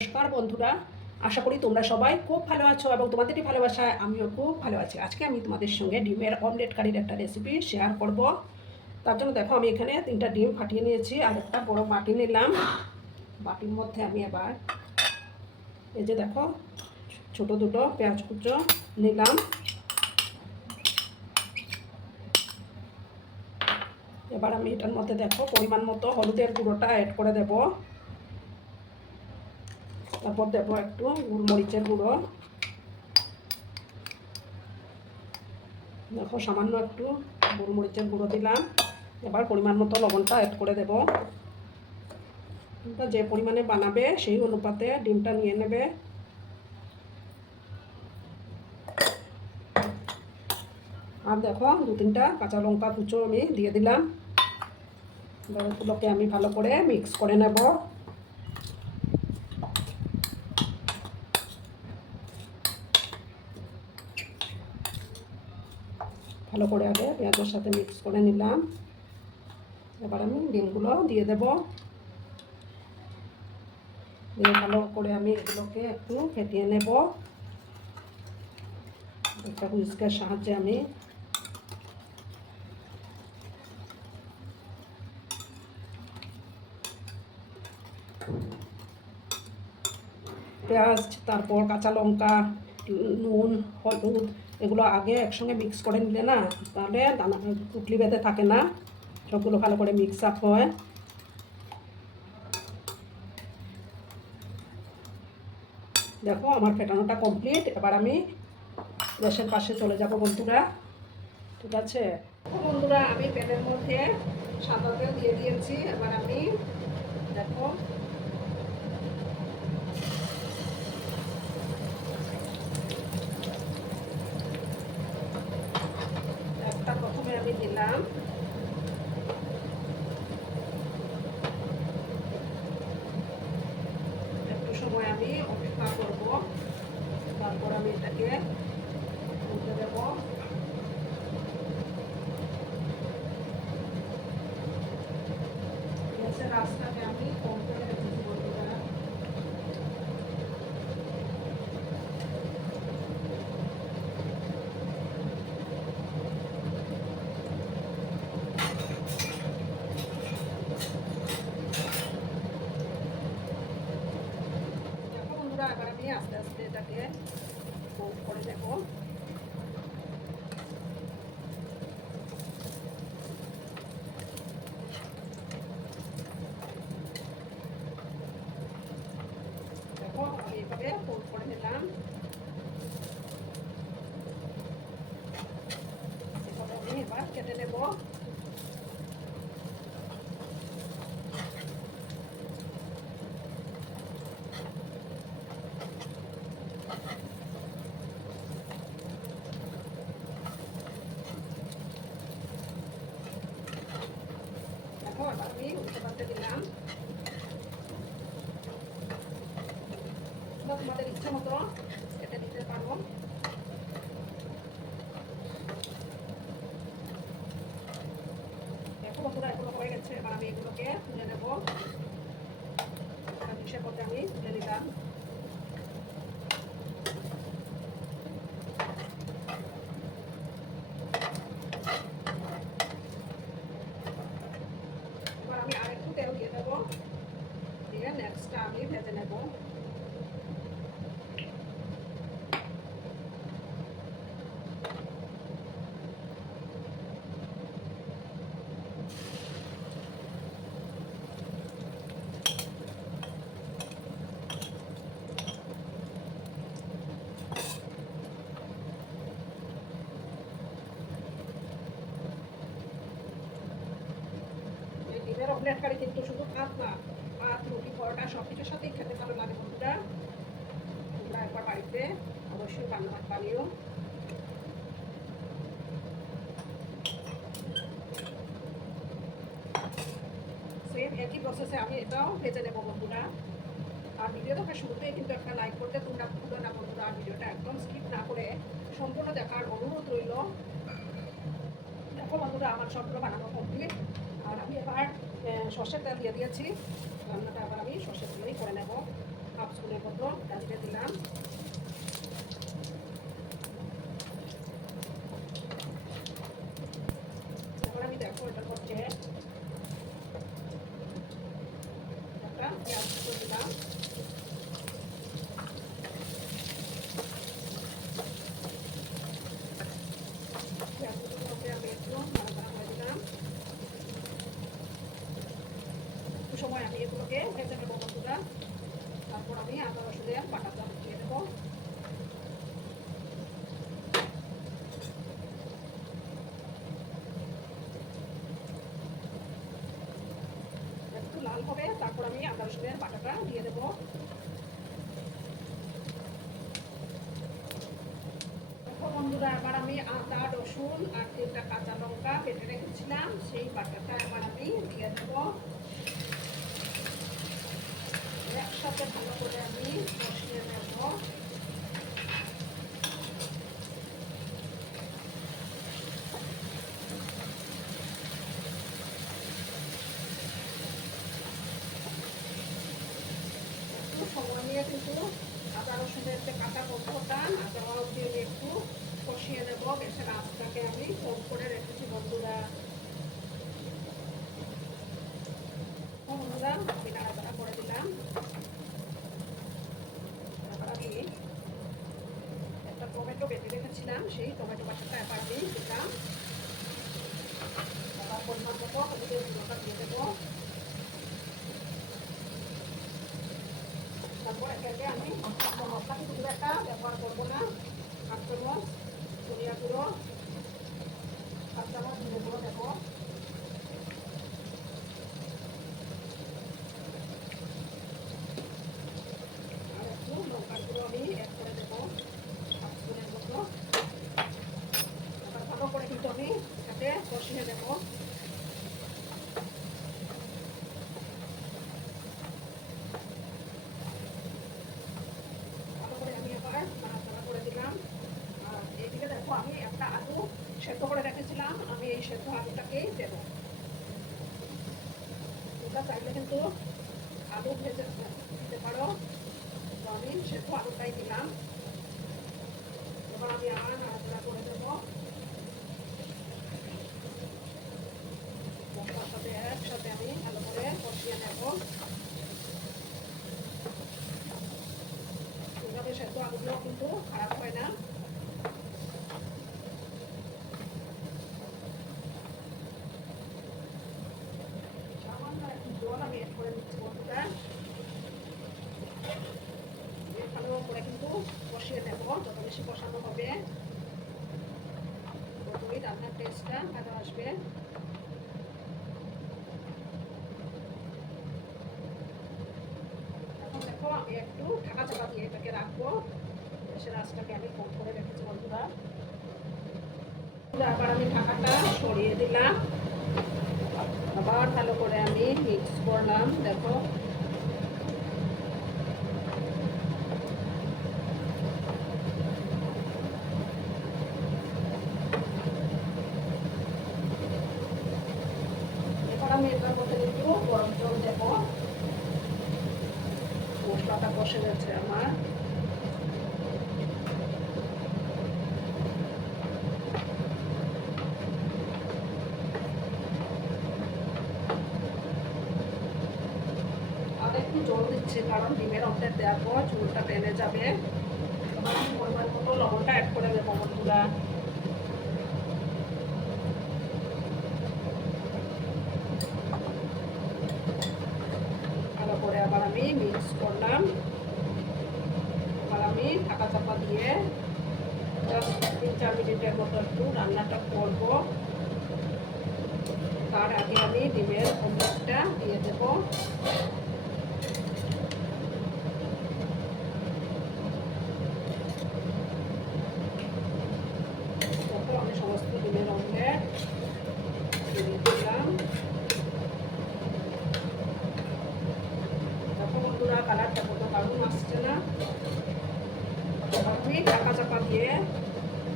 নমস্কার বন্ধুরা, আশা করি তোমরা সবাই খুব ভালো আছো এবং তোমাদেরই ভালোবাসায় আমিও খুব ভালো আছি। আজকে আমি তোমাদের সঙ্গে ডিমের অমলেট কারির একটা রেসিপি শেয়ার করব। তার জন্য দেখো আমি এখানে 3টা ডিম ফাটিয়ে নিয়েছি আর একটা বড় বাটি নিলাম। বাটির মধ্যে আমি এবার এই যে দেখো ছোট দুটো পেঁয়াজ কুচো নিলাম। এবার আমি এটার মধ্যে দেখো পরিমাণ মতো হলুদের গুঁড়োটা অ্যাড করে দেব। তারপর দেবো একটু গোলমরিচের গুঁড়ো, দেখো সামান্য একটু গোলমরিচের গুঁড়ো দিলাম। এবার পরিমাণ মতো লবণটা অ্যাড করে দেব। যে পরিমাণে বানাবে সেই অনুপাতে ডিমটা নিয়ে নেবে। আর দেখো 2-3টা কাঁচা লঙ্কা কুচো আমি দিয়ে দিলাম। এবার এগুলোকে আমি ভালো করে মিক্স করে নেব। ভালো করে আগে পেঁয়াজের সাথে মিক্স করে নিলাম। এবার আমি ডিমগুলো দিয়ে দেব। দিয়ে ভালো করে আমি এগুলোকে একটু ফেটিয়ে নেব। একটা হুইস্কের সাহায্যে আমি পেঁয়াজ, তারপর কাঁচা লঙ্কা, নুন, হলুদ এগুলো আগে একসঙ্গে মিক্স করে নিলে না, তাহলে দানা পুটলি বেঁধে থাকে না, সবগুলো ভালো করে মিক্স আপ হয়। দেখো আমার ফেটানোটা কমপ্লিট। এবার আমি গ্যাসের পাশে চলে যাব বন্ধুরা। ঠিক আছে বন্ধুরা, আমি প্যানের মধ্যে সাদা তেল দিয়ে দিয়েছি। এবার আমি দেখো একটা প্রথমে আমি দিলাম, একটু সময় আমি অপেক্ষা করব। তারপর আমি এটাকে উল্টে দেব। গ্যাসের রাস্তাকে আমি কম করে রেখেছি বন্ধুরা। দেখো বন্ধুরা, এবার আমি আস্তে আস্তে এটাকে ফোল্ড করে দেব। দেখো আমি এভাবে ফোল্ড করে নিলাম। এভাবে আমি এবার কেটে নেব। দেখো এবার আমি উল্টে পাল্টে দিলাম। তোমাদের ইচ্ছা মতো কেটে দিতে পারো। দেখো বন্ধুরা, এগুলো হয়ে গেছে। এবার আমি এগুলোকে তুলে নেব। ডিশের মধ্যে আমি তুলে নিলাম। এবার আমি আরেকটু তেল দিয়ে দেবো, দিয়ে নেক্সটটা আমি ভেজে নেব। ডিমের অমলেট কারি কিন্তু শুধু ভাত না, ভাত, রুটি, পরোটা সব কিছুর সাথেই খেতে ভালো লাগে বন্ধুরা। তোমরা একবার বাড়িতে অবশ্যই বানিও। সেম একই প্রসেসে আমি এটাও ভেজে নেবো বন্ধুরা। আর ভিডিও দেখার শুরুতেই কিন্তু একটা লাইক করতে তোমরা ভুলো না বন্ধুরা। ভিডিওটা একদম স্কিপ না করে সম্পূর্ণ দেখার অনুরোধ রইল। দেখো বন্ধুরা, আমার সবগুলো বানানো কমপ্লিট। আর আমি এবার সর্ষের তেল দিয়ে দিয়েছি। রান্নাটা আবার আমি সর্ষের তেলেই করে নেব। হাফ স্পুনের পরিমাণ মতো দিয়ে দিলাম। এবার আমি দেখো এটার মধ্যে একটা পেঁয়াজ কুচি দিলাম। পেঁয়াজ কুচির মধ্যে আমি একটু নাড়াচাড়া করে দিলাম। একটু সময় আমি এগুলোকে ভেজে নেবো বন্ধুরা। তারপর আমি আদা রসুনের বাটাটা দিয়ে দেবো। একটু লাল হবে, তারপর আমি আদা রসুনের বাটাটা দিয়ে দেবো। বন্ধুরা এবার আমি আদা রসুন আর 3টা কাঁচা লঙ্কা বেটে রেখেছিলাম, সেই বাটাটা এবার আমি দিয়ে দেবো। একসাথে ভালো করে আমি কষিয়ে নেব। একটু সময় নিয়ে কিন্তু আদা রসুনের যে কাঁচা গন্ধটা না যাওয়া অবধি আমি একটু কষিয়ে নেব। গ্যাসের আঁচটাকে আমি কম করে রেখেছি বন্ধুরা। বন্ধুরা আমি নাড়াচাড়া করে দিলাম। এবার আমি একটা টমেটো বেটে রেখেছিলাম, সেই টমেটো বাটাটা এবার আমি দিলাম। আবার পরিমাণ মতো হলুদের গুঁড়োটা দিয়ে দেবো। তারপর একে আমি মশলা কিছু একটা ব্যবহার করবো না। 8 চামচ ধনিয়া গুঁড়ো, 7 চামচ জিরে গুঁড়ো দেবো। আর একটু লঙ্কার গুঁড়ো আমি অ্যাড করে দেবো 5 স্পুনের মতো। এবার ভালো করে কিন্তু আমি এটাকে কষিয়ে দেবো। ভালো করে আমি এবার নাড়াচাড়া করে দিলাম। আর এইদিকে দেখো আমি একটা আলু সেদ্ধ করে রেখেছিলাম, আমি এই সেদ্ধ আলুটাকেই দেবো। তোমরা চাইলে কিন্তু আলু ভেজে দিতে পারো, তো আমি সেদ্ধ আলুটাই দিলাম। এবার আমি আবার নাড়াচাড়া করে দেবো। মশলার সাথে একসাথে আমি ভালো করে কষিয়ে নেব। এইভাবে সেদ্ধ আলুগুলো কিন্তু খারাপ হয় না। সামান্য একটু জল আমি এড করে দিচ্ছি বন্ধুরা। ভালো করে কিন্তু কষিয়ে নেব। যত বেশি কষানো হবে ততই রান্নার টেস্টটা ভালো আসবে। এখন দেখো আমি একটু ঢাকা চাপা দিয়ে এটাকে রাখবো। গ্যাসের আঁচটাকে আমি কম করে রেখেছি বন্ধুরা। আবার আমি ঢাকাটা সরিয়ে দিলাম। আবার ভালো করে আমি মিক্স করলাম। দেখো এবার আমি এটার মধ্যে একটু গরম জল দেবো। মশলাটা কষে গেছে আমার। আর একটু জল দিচ্ছি, কারণ ডিমের অমলেট দেওয়ার পর ঝোলটা টেনে যাবে। এবার আমি পরিমাণ মতো লবণটা অ্যাড করে দেবো বন্ধুরা। ভালো করে আবার আমি মিক্স করলাম। এবার আমি ঢাকা চাপা দিয়ে জাস্ট 3-4 মিনিটের মতো একটু রান্নাটা করব। তার আগে আমি ডিমের অমলেটটা দিয়ে দেবো। আমি সমস্ত ডিমের অমলেট দিয়ে দিলাম। দেখো বন্ধুরা কালারটা কত দারুণ আসছে না। আমি ঢাকা চাপা দিয়ে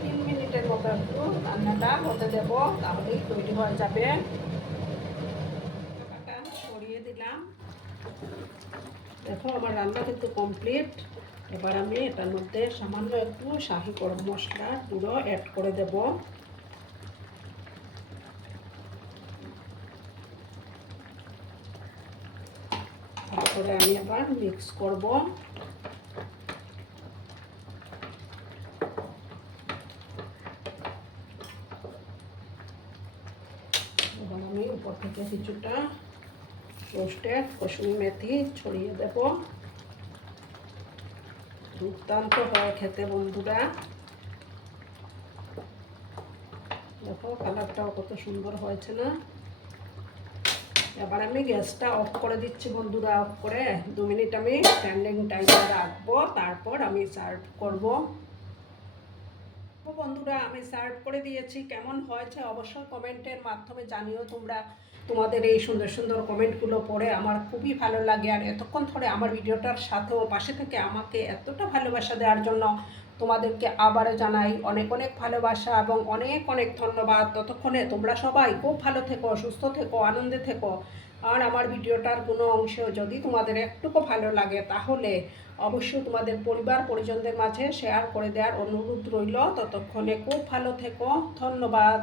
3 মিনিটের মতো একটু রান্নাটা হতে দেব, তাহলেই তৈরি হয়ে যাবে। ঢাকাটা সরিয়ে দিলাম। দেখো আমার রান্না কিন্তু কমপ্লিট। এবার আমি এটার মধ্যে সামান্য একটু শাহি গরম মশলা গুঁড়ো অ্যাড করে দেব। তারপরে আমি আবার মিক্স করব। এবার আমি উপর থেকে কিছুটা রোস্টেড কসুরি মেথি ছড়িয়ে দেব। দুর্দান্ত হয় খেতে বন্ধুরা। দেখো কালারটাও কত সুন্দর হয়েছে না। এবার আমি গ্যাসটা অফ করে দিচ্ছি বন্ধুরা। অফ করে 2 মিনিট আমি স্ট্যান্ডিং টাইমে রাখবো, তারপর আমি সার্ভ করব। বন্ধুরা আমি সার্ভ করে দিয়েছি। কেমন হয়েছে অবশ্যই কমেন্টের মাধ্যমে জানিও তোমরা। তোমাদের এই সুন্দর সুন্দর কমেন্টগুলো পড়ে আমার খুবই ভালো লাগে। আর এতক্ষণ ধরে আমার ভিডিওটার সাথেও পাশে থেকে আমাকে এতটা ভালোবাসা দেওয়ার জন্য তোমাদেরকে আবারও জানাই অনেক অনেক ভালোবাসা এবং অনেক অনেক ধন্যবাদ। ততক্ষণে তোমরা সবাই খুব ভালো থেকো, সুস্থ থেকো, আনন্দে থেকো। আর আমার ভিডিওটার কোনো অংশ যদি তোমাদের একটুকু ভালো লাগে তাহলে অবশ্যই তোমাদের পরিবার পরিজনদের মাঝে শেয়ার করে দেওয়ার অনুরোধ রইল। ততক্ষণে খুব ভালো থেকো। ধন্যবাদ।